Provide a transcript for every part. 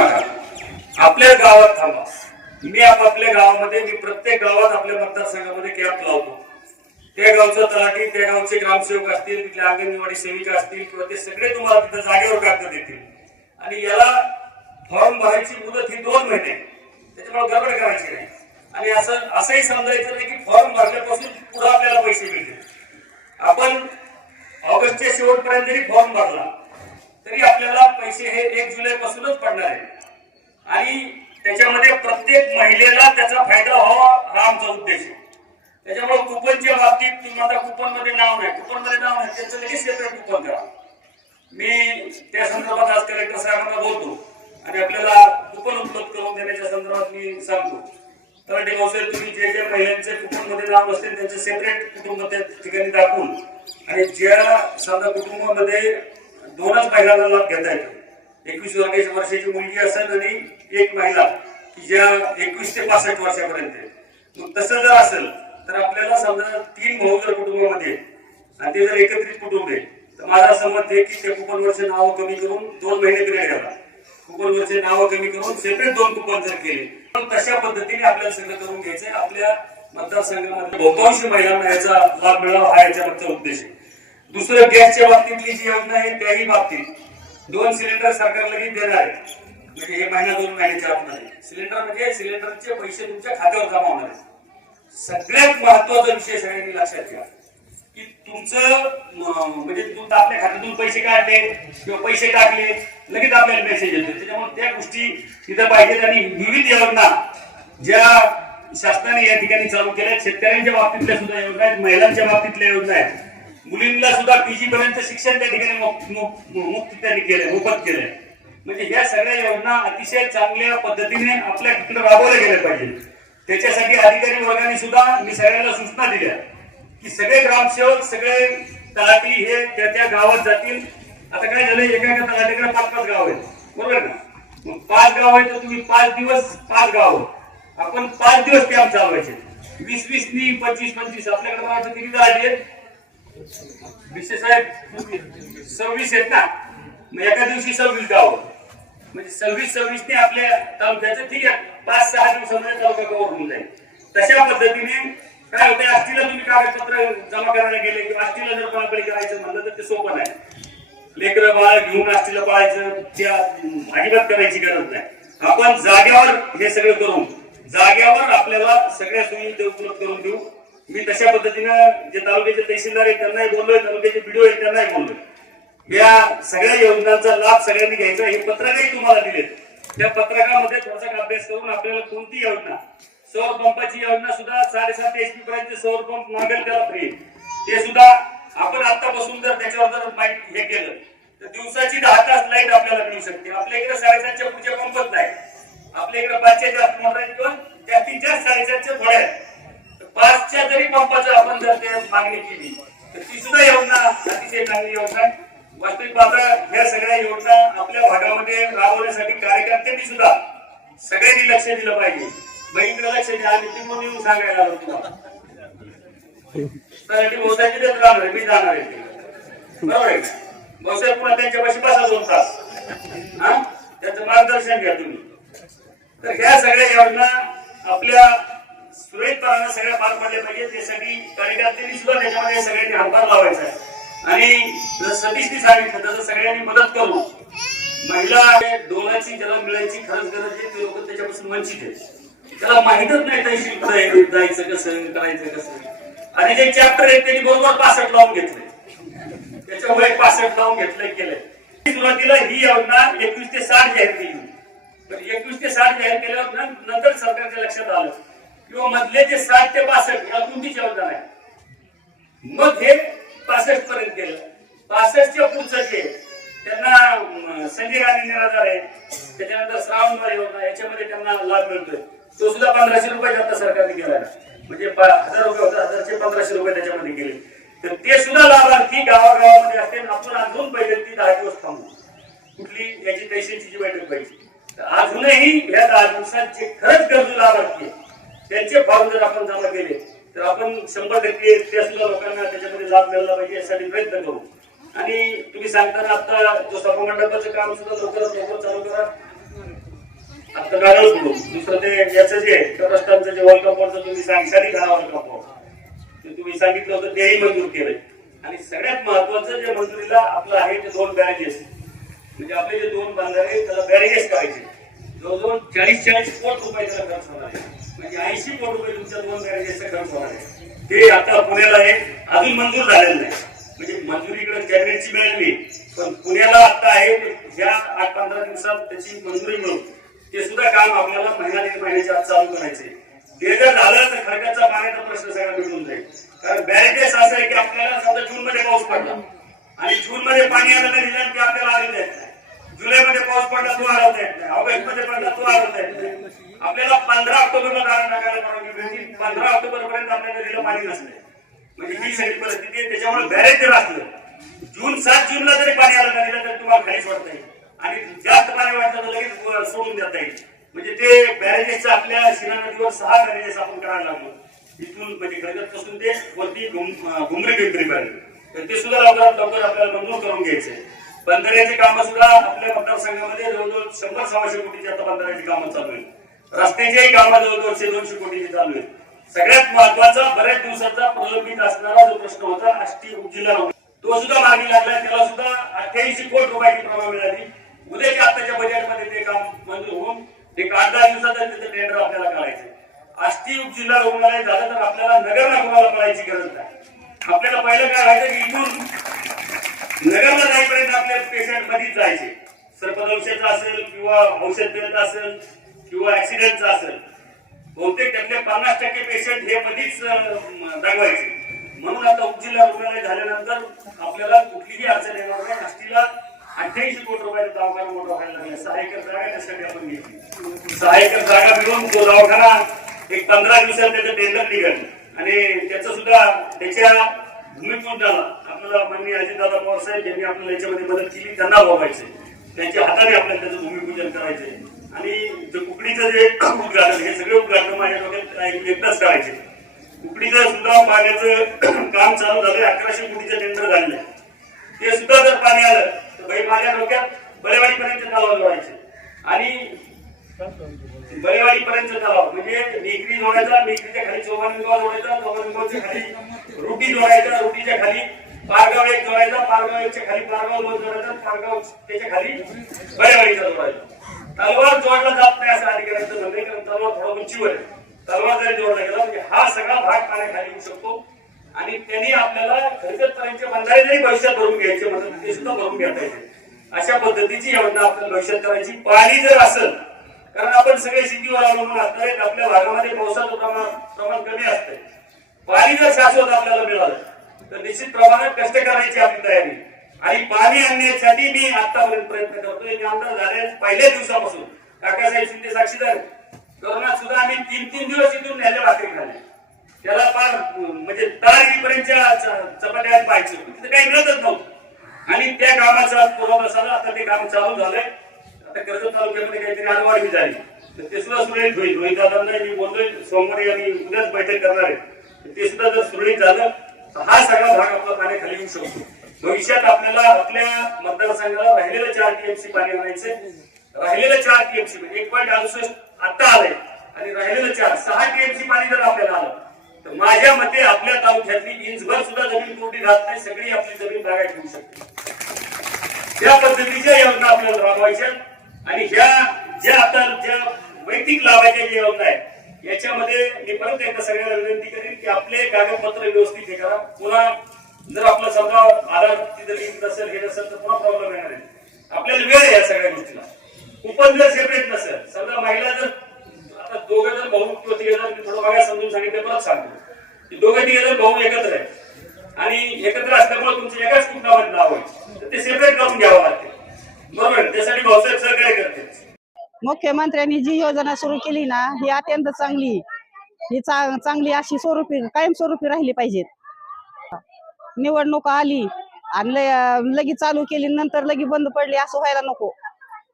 आपल्या गावात थांबा. मी आपापल्या गावामध्ये मी प्रत्येक गावात आपल्या मतदारसंघामध्ये कॅम्प लावतो. त्या गावचं तलाठी त्या गावचे ग्रामसेवक असतील तिथल्या अंगणवाडी सेविका असतील किंवा ते सगळे तुम्हाला तिथं जागेवर कागद देतील. आणि याला फॉर्म भरायची मुदत ही दोन महिने. त्याच्यामुळे गडबड करायची नाही. आणि असं असंही समजायचं नाही की फॉर्म भरल्यापासून पुढे आपल्याला पैसे मिळतील. आपण ऑगस्टच्या शेवटपर्यंत जरी फॉर्म भरला तरी आपल्याला पैसे हे एक जुलै पासूनच पडणार आहे. आणि त्याच्यामध्ये प्रत्येक महिलेला त्याचा फायदा व्हावा हा आमचा उद्देश आहे. त्याच्यामुळे कुपनच्या बाबतीत तुम्ही आता कुपनमध्ये नाव नाही. कुपनमध्ये नाव नाही. त्याचं लगेच सेपरेट कुपन करा. मी त्या संदर्भात आज कलेक्टर साहेबांना बोलतो. आणि आपल्याला कुपन उपलब्ध करून देण्याच्या संदर्भात मी सांगतो. तर डेमोसेल तुम्ही जे ज्या महिलांचे कुटुंबमध्ये नाव असतील त्यांचे सेपरेट कुटुंब त्या ठिकाणी दाखवून. आणि ज्या समजा कुटुंबामध्ये दोनच महिलांना लाभ घेता येतो. एकवीस वर्षाची मुलगी असेल आणि एक महिला की ज्या एकवीस ते पासष्ट वर्षापर्यंत आहे. मग तसं जर असेल तर आपल्याला समजा तीन भाऊ जर कुटुंबामध्ये आणि ते जर एकत्रित कुटुंब आहे तर माझा असं मत आहे की त्या कुपनवरचे नावं कमी करून दोन महिने पिरियड घ्यावा. कुपनवरचे नावं कमी करून सेपरेट दोन कुपन जर केले पण तशा पद्धतीने आपल्याला सगळं करून घ्यायचंय. आपल्या मतदारसंघामध्ये बहुतांश महिलांना याचा लाभ मिळावा हा याच्यामागचा उद्देश आहे. दुसरं गॅसच्या बाबतीतली जी योजना आहे त्याही बाबतीत दोन सिलेंडर सरकार लगेच देणार आहे. म्हणजे हे महिना दोन महिन्याच्या आतमध्ये. सिलेंडर म्हणजे सिलेंडरचे पैसे तुमच्या खात्यावर जमा होणार आहे सगळ्यात महत्त्वाचा विषय सगळ्यांनी लक्षात घ्या की तुमचं म्हणजे तुमचं आपल्या खात्यातून पैसे काढले किंवा पैसे टाकले लगेच आपल्याला मेसेज येतो त्याच्यामुळे त्या गोष्टी तिथं पाहिजेत आणि विविध योजना ज्या शासनाने या ठिकाणी चालू केल्या आहेत, शेतकऱ्यांच्या बाबतीतल्या सुद्धा योजना आहेत महिलांच्या बाबतीतल्या योजना आहेत. मुलींना सुद्धा पीजी पर्यंत शिक्षण त्या ठिकाणी मुक्त त्यांनी केलंय मोफत केलंय. म्हणजे या सगळ्या योजना अतिशय चांगल्या पद्धतीने आपल्या तिकडे राबवल्या गेल्या पाहिजे त्याच्यासाठी अधिकारी वर्गाने सुद्धा मी सगळ्यांना सूचना दिल्या की सगळे ग्रामसेवक सगळे तलाठी हे त्या त्या गावात जातील. आता काय झालं एका एका तलाठीकडे पाच पाच गाव आहेत. बरोबर ना मग पाच गाव आहे तर तुम्ही पाच दिवस पाच गाव. आपण पाच दिवस कॅम्प चालवायचे. वीस वीस नी पंचवीस पंचवीस. आपल्याकडे किती तलाठी आहेत? विशे साहेब सव्वीस आहेत ना? मग एका दिवशी सव्वीस गाव. म्हणजे सव्वीस सव्वीस ने आपल्या तालुक्याचं ठीक आहे. पाच सहा दिवसामध्ये तालुका कव्हर होऊन जाईल. तशा पद्धतीने काय होते आष्टीला तुम्ही कागदपत्र जमा करायला गेले किंवा आष्टीला जर कोणाकडे करायचं म्हणलं तर ते सोपं नाही. लेकर बाळ घेऊन आष्टीला पाळायचं त्या अजिबात करायची गरज नाही. आपण जाग्यावर हे सगळं करून जाग्यावर आपल्याला सगळ्या सोयी उपलब्ध करून देऊ. मी तशा पद्धतीनं जे तालुक्याचे तहसीलदार आहेत त्यांनाही बोललोय तालुक्याचे बीडीओ आहेत त्यांनाही बोललोय. या सगळ्या योजनांचा लाभ सगळ्यांनी घ्यायचा हे पत्रकही तुम्हाला दिलेत. त्या पत्रकामध्ये थोडासा अभ्यास करून आपल्याला कोणती योजना सौर पंपाची योजना सुद्धा साडेसात एचपी पर्यंत सौर पंप मागेल त्याला फ्री ते सुद्धा आपण आतापासून जर त्याच्यावर जर माहिती हे केलं तर दिवसाची दहा तास लाइट आपल्याला मिळू शकते. आपल्या इकडे साडेसातच्या पुढचे पंपच नाही. आपल्या इकडे पाचशे जास्त म्हणता किंवा जास्तीत जास्त साडेसातच्या थोड्या आहेत. पाचच्या जरी पंपाचं आपण जर ते मागणी केली तर ती सुद्धा योजना अतिशय चांगली योजना. वास्तविक पाहता या सगळ्या योजना आपल्या भागामध्ये राबवण्यासाठी कार्यकर्त्यांनी सुद्धा सगळ्यांनी लक्ष दिलं पाहिजे. बहिणीकडे लक्ष द्या आणि ती म्हणून येऊन सांगायला आलो तुला त्यासाठी ती देत राहणार मी जाणार आहे. बरोबर आहे का? बहुतेक पुन्हा त्यांच्यापाशी बसा दोन तास. हा? त्याचं मार्गदर्शन घ्या तुम्ही. तर ह्या सगळ्या योजना आपल्या सुरळीतपणानं सगळ्या पार पडल्या पाहिजे त्यासाठी कार्यकर्त्यांनी सुद्धा त्याच्यामध्ये सगळ्यांनी हातभार लावायचा आहे. आणि जसं सतीशनी सांगितलं तसं सगळ्यांनी मदत करू महिला डोलाची ज्याला मिळायची खरंच गरज आहे ते लोक त्याच्यापासून वंचित आहेत. त्याला माहितच नाही तहसील जायचं कसं करायचं कसं. आणि जे चॅप्टर आहेत त्यांनी बरोबर पासष्ट लावून घेतले. त्याच्यामुळे पासष्ट लावून घेतलंय केलंय सुरुवातीला ही योजना एकवीस ते साठ जाहीर केली. पण एकवीस ते साठ जाहीर केल्यावर नंतर सरकारच्या लक्षात आलं. किंवा मधले जे साठ ते पासष्ट या कोणतीच आहे मग हे पासष्ट पर्यंत केलं पासष्टच्या पुढचं जे त्यांना संजय गांधी निराधार आहे. त्याच्यानंतर श्रावणबाळ योजना याच्यामध्ये त्यांना लाभ मिळतोय. तो सुद्धा पंधराशे रुपये आता सरकारने केला म्हणजे हजार रुपये होता हजारचे पंधराशे रुपये त्याच्यामध्ये गेले. तर ते सुद्धा लाभार्थी गावागावामध्ये असतील आपण अजून बैठक ती दहा दिवस थांबू. कुठली याची पैशांची जी बैठक पाहिजे. तर अजूनही या दहा दिवसात जे खरंच गरजू लाभार्थी आहेत, त्यांचे फॉर्म जर आपण जमा केले तर आपण शंभर टक्के त्या सुद्धा लोकांना त्याच्यामध्ये लाभ मिळाला पाहिजे यासाठी प्रयत्न करू. आणि तुम्ही सांगताना आता जो सभामंडपाचं काम सुद्धा लवकरात लवकर चालू करा. आता नारळ सोडून दुसरं ते याचं जे ट्रस्टांचं जे वर्ल्ड कपचं तुम्ही सांगितलं घरा वर्ल्ड कप ते तुम्ही सांगितलं होतं तेही मंजूर केलंय. आणि सगळ्यात महत्वाचं जे मंजुरीला आपलं आहे ते दोन बॅरेजेस म्हणजे आपले जे दोन बांधारे त्याला बॅरेजेस करायचे. जवळजवळ चाळीस चाळीस कोट रुपयाचा खर्च होणार आहे. म्हणजे ऐंशी कोट रुपये तुमच्या दोन बॅरेजेसचा खर्च होणार आहे. ते आता पुण्याला आहे. अजून मंजूर झालेलं नाही. म्हणजे मंजुरीकडे कॅबिनेटची मिळाली पण पुण्याला आता आहे ह्या आठ पंधरा दिवसात त्याची मंजुरी मिळून ते सुद्धा काम आपल्याला महिना दीड महिन्याच्या आत चालू करायचे. ते जर झालं तर खडकाचा पाण्याचा प्रश्न सगळा मिळून जाईल. कारण बॅरिकेड्स असं आहे की आपल्याला समजा जून मध्ये पाऊस पडला. आणि जून मध्ये पाणी आलं नाही की आपल्याला आलेलं आहे जुलैमध्ये पाऊस पडला तो आरवता येत नाही ऑगस्टमध्ये पडला तो आरवता येत नाही आपल्याला पंधरा ऑक्टोबरला कारण टाकायला परवानगी मिळते पंधरा ऑक्टोबर पर्यंत आपल्याला दिलं पाणी नसते म्हणजे ही सगळी परिस्थिती आहे त्याच्यामुळे बॅरेज जर असलं. जून सात जूनला जरी पाणी आलं नाही तर तुम्हाला खाली सोडता येईल. आणि जास्त पाणी वाटलं तर लगेच सोडून देता येईल. म्हणजे ते बॅरेजेसचं आपल्या शिना नदीवर सहा बॅरेजेस आपण करायला लागलो. इथून म्हणजे खडकत पासून ते वरती घुम- पिंपरी पिंपरीपर्यंत तर ते सुद्धा लवकरात लवकर आपल्याला मंजूर करून घ्यायचं आहे. बंधाऱ्याचे काम सुद्धा आपल्या मतदारसंघामध्ये जवळजवळ शंभर सव्वाशे कोटीची आता बंधाऱ्याची कामं चालू आहेत. रस्त्याच्याही कामं जवळजवळ दोनशे कोटीची चालू आहेत. सगळ्यात महत्त्वाचा बऱ्याच दिवसाचा प्रलंबित असणारा जो प्रश्न होता आष्टी उपजिल्हा तो सुद्धा मागे लागला त्याला सुद्धा अठ्ठ्याऐंशी कोटी रुपयाची प्रभाव मिळाली. उद्याच्या आताच्या बजेटमध्ये ते काम मंजूर होऊन एक आठ दहा दिवसात त्याचं टेंडर आपल्याला काढायचं आष्टी उपजिल्हा रुग्णालय झालं तर आपल्याला नगर नागपुराला पळायची गरज नाही. आपल्याला पहिलं काय व्हायचं की इथून नगरला जाईपर्यंत आपल्या पेशंट मध्येच जायचे. सर्पदंशाचं असेल किंवा औषध देत असेल किंवा ऍक्सिडेंटचं असेल बहुतेक त्यातले पन्नास टक्के पेशंट हे मधीच दाखवायचे. म्हणून आता उपजिल्हा रुग्णालय झाल्यानंतर आपल्याला कुठलीही अडचण येणार नाही. आष्टीला अठ्ठ्याऐंशी कोटी रुपयाचा दवाखाना मोठा व्हायला लागला. सहा एकर जागा त्यासाठी आपण घेतली. सहा एकर जागा मिळून तो दवाखाना एक पंधरा दिवसात त्याचं टेंडर निघालं. आणि त्याचं सुद्धा त्याच्या भूमिपूजनाला आपल्याला माननीय अजितदादा पवार साहेब यांनी आपल्याला याच्यामध्ये मदत केली त्यांना बोलायचे त्यांच्या हाताने आपल्याला त्याचं भूमिपूजन करायचे. आणि जे कुकडीचं जे उद्घाटन हे सगळे उद्घाटन माझ्या डोक्यात एकदाच करायचे. कुकडीचं सुद्धा पाण्याचं काम चालू झालंय अकराशे कोटीचं टेंडर झालेलं ते सुद्धा जर पाणी आलं तर भाई माझ्या डोक्यात बरेवाडीपर्यंत तलाव जोडायचे आणि बरेवाडीपर्यंत तलाव म्हणजे मेकरी जोडायचा मेकरीच्या खाली चौघांगाव जोडायचा चौघांगावच्या खाली रुटी जोडायचा रुटीच्या खाली पारगाव एक जोडायचा पारगाव एकच्या खाली पारगाव दोन जोडायचा पारगाव त्याच्याखाली बरेवाडीचा जोडायचा. तलवार जोडला जात नाही असं अधिकाऱ्यांचं म्हणणं आहे, कारण तलवार थोडा उंचीवर आहे. तलवार जरी जोडला गेला म्हणजे हा सगळा भाग पाण्याखाली येऊ शकतो. आणि त्यांनी आपल्याला खर्चपर्यंतचे बंधारे जरी भविष्यात भरून घ्यायचे म्हणतात ते सुद्धा भरून घेता येते. अशा पद्धतीची योजना आपल्याला भविष्यात करायची पाणी जर असेल सगळे शेतीवर अवलंबून असणार आपल्या भागामध्ये पावसाचं प्रमाण प्रमाण कमी असतंय. पाणी जर शाश्वत आपल्याला मिळालं तर निश्चित प्रमाणात कष्ट करायची आपली तयारी. आणि पाणी आणण्यासाठी मी आतापर्यंत प्रयत्न करतोय. मी आमदार झाले पहिल्या दिवसापासून. काकासाहेब शिंदे साक्षीदार. करोना कोरोनात सुद्धा आम्ही तीन तीन दिवस इथून न्यायला भाकरी खाल्ली त्याला फार म्हणजे तार येईपर्यंतच्या चपाट्यात चपात्या पाहायचं. तिथे काही मिळतच नव्हतं. आणि त्या कामाचा पुरवठा झाला. आता ते काम चालू झालंय. आता कर्जत तालुक्यामध्ये काहीतरी आडवाडी झाली. ते सुद्धा सुरळीत होईल. रोहित दादांना मी बोलतोय सोमवारी आणि उद्याच बैठक करणार आहे. ते सुद्धा जर सुरळीत झालं तर हा सगळा भाग आपला पाण्याखाली येऊ शकतो भविष्यात आपल्याला आपल्या मतदारसंघाला राहिलेलं चार टीएमसी पाणी आणायचंय. राहिलेलं चार टीएमसी म्हणजे एक पॉईंट अडुसष्ट आता आलंय. आणि राहिलेलं चार सहा टीएमसी पाणी जर आपल्याला आलं तर माझ्या मते आपल्या तालुक्यातली इंचभर सुद्धा जमीन कोरडी राहत नाही. सगळी आपली जमीन बागायत ठेवू शकते. त्या पद्धतीच्या योजना आपल्याला राबवायच्या आणि ह्या ज्या आता ज्या वैयक्तिक लाभाच्या ज्या योजना आहेत याच्यामध्ये मी परत एकदा सगळ्यांना विनंती करेन की आपले कागदपत्र व्यवस्थित हे करा. पुन्हा जर आपलं समजा आधार तिथं लिंक नसेल हे नसेल तर पुन्हा प्रॉब्लेम येणार आहे. आपल्याला वेळ आहे या सगळ्या गोष्टीला. कुपन जर सेपरेट नसेल समजा महिला जर आता दोघं जर भाऊ किंवा तिघे जर मी थोडं बघा समजून सांगितलं परत सांगतो. की दोघं तिघे जर भाऊ एकत्र आहे आणि एकत्र असल्यामुळे तुमचं एकाच कुटुंबामध्ये नाव होईल तर ते सेपरेट करून घ्यावं लागते. बरोबर त्यासाठी भाऊसाहेब सहकार्य करते मुख्यमंत्र्यांनी जी योजना सुरू केली ना ही अत्यंत चांगली ही चा- चांगली अशी स्वरूपी कायमस्वरूपी राहिली पाहिजेत. निवडणूक आली आणि ल- लगेच चालू केली नंतर लगेच बंद पडली असं व्हायला नको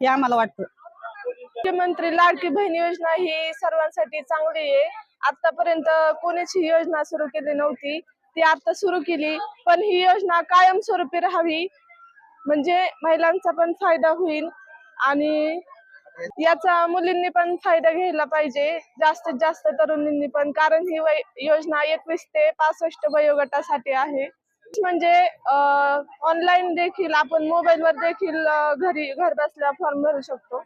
हे आम्हाला वाटतं. मुख्यमंत्री लाडकी बहीण योजना ही सर्वांसाठी चांगली आहे. आतापर्यंत कोणीच ही योजना सुरू केली नव्हती. ती आता सुरू केली पण ही योजना कायमस्वरूपी राहावी. म्हणजे महिलांचा पण फायदा होईल आणि याचा मुलींनी पण फायदा घ्यायला पाहिजे. जास्तीत जास्त तरुणींनी पण कारण ही योजना एकवीस ते पासष्ट वयोगटासाठी आहे. म्हणजे ऑनलाईन देखील आपण मोबाईलवर देखील घरी घर बसल्या फॉर्म भरू शकतो.